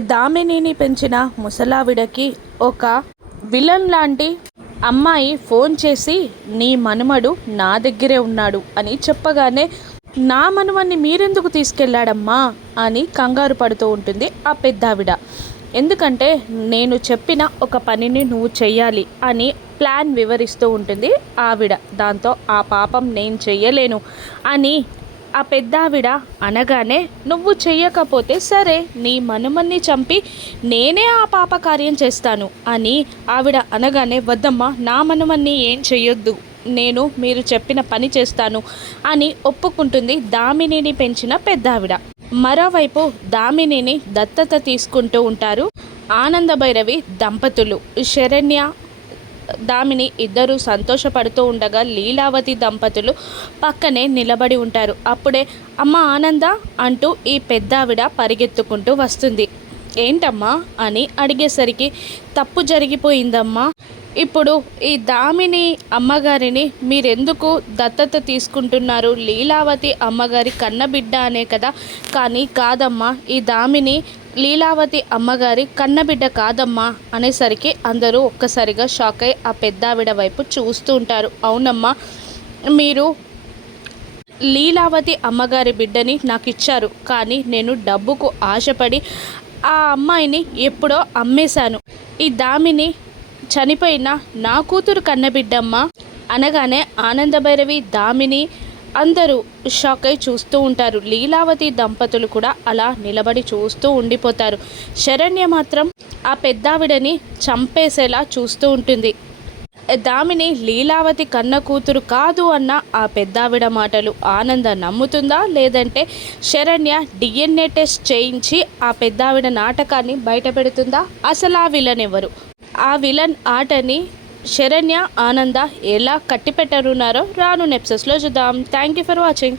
దామినిని పెంచిన ముసలావిడకి ఒక విలన్ లాంటి అమ్మాయి ఫోన్ చేసి నీ మనుమడు నా దగ్గరే ఉన్నాడు అని చెప్పగానే నా మనుమన్ని మీరెందుకు తీసుకెళ్ళాడమ్మా అని కంగారు పడుతూ ఉంటుంది ఆ పెద్దావిడ. ఎందుకంటే నేను చెప్పిన ఒక పనిని నువ్వు చెయ్యాలి అని ప్లాన్ వివరిస్తూ ఉంటుంది ఆవిడ. దాంతో ఆ పాపం నేను చెయ్యలేను అని ఆ పెద్దావిడ అనగానే నువ్వు చెయ్యకపోతే సరే నీ మనుమన్ని చంపి నేనే ఆ పాప కార్యం చేస్తాను అని ఆవిడ అనగానే వద్దమ్మా నా మనుమన్ని ఏం చెయ్యొద్దు నేను మీరు చెప్పిన పని చేస్తాను అని ఒప్పుకుంటుంది దామినిని పెంచిన పెద్దావిడ. మరోవైపు దామినిని దత్తత తీసుకుంటూ ఉంటారు ఆనందభైరవి దంపతులు. శరణ్య దామిని ఇద్దరు సంతోషపడుతూ ఉండగా లీలావతి దంపతులు పక్కనే నిలబడి ఉంటారు. అప్పుడే అమ్మ ఆనంద అంటూ ఈ పెద్దావిడ పరిగెత్తుకుంటూ వస్తుంది. ఏంటమ్మా అని అడిగేసరికి తప్పు జరిగిపోయిందమ్మా, ఇప్పుడు ఈ దామిని అమ్మగారిని మీరెందుకు దత్తత తీసుకుంటున్నారు? లీలావతి అమ్మగారి కన్నబిడ్డ అనే కదా. కానీ కాదమ్మా, ఈ దామిని లీలావతి అమ్మగారి కన్నబిడ్డ కాదమ్మా అనేసరికి అందరూ ఒక్కసారిగా షాక్ అయి ఆ పెద్దావిడ వైపు చూస్తూ ఉంటారు. అవునమ్మా, మీరు లీలావతి అమ్మగారి బిడ్డని నాకు ఇచ్చారు, కానీ నేను డబ్బుకు ఆశపడి ఆ అమ్మాయిని ఎప్పుడో అమ్మేశాను. ఈ దామిని చనిపోయిన నా కూతురు కన్నబిడ్డమ్మ అనగానే ఆనందభైరవి దామిని అందరూ షాక్ అయి చూస్తూ ఉంటారు. లీలావతి దంపతులు కూడా అలా నిలబడి చూస్తూ ఉండిపోతారు. శరణ్య మాత్రం ఆ పెద్దావిడని చంపేసేలా చూస్తూ ఉంటుంది. దామిని లీలావతి కన్న కూతురు కాదు అన్న ఆ పెద్దావిడ మాటలు ఆనంద నమ్ముతుందా, లేదంటే శరణ్య DNA టెస్ట్ చేయించి ఆ పెద్దావిడ నాటకాన్ని బయట పెడుతుందా? అసలు ఆ విలన్ ఎవరు? ఆ విలన్ ఆటని శరణ్య ఆనంద ఎలా కట్టిపెట్టనున్నారో రాను నెప్సెస్లో చూద్దాం. Thank you for watching.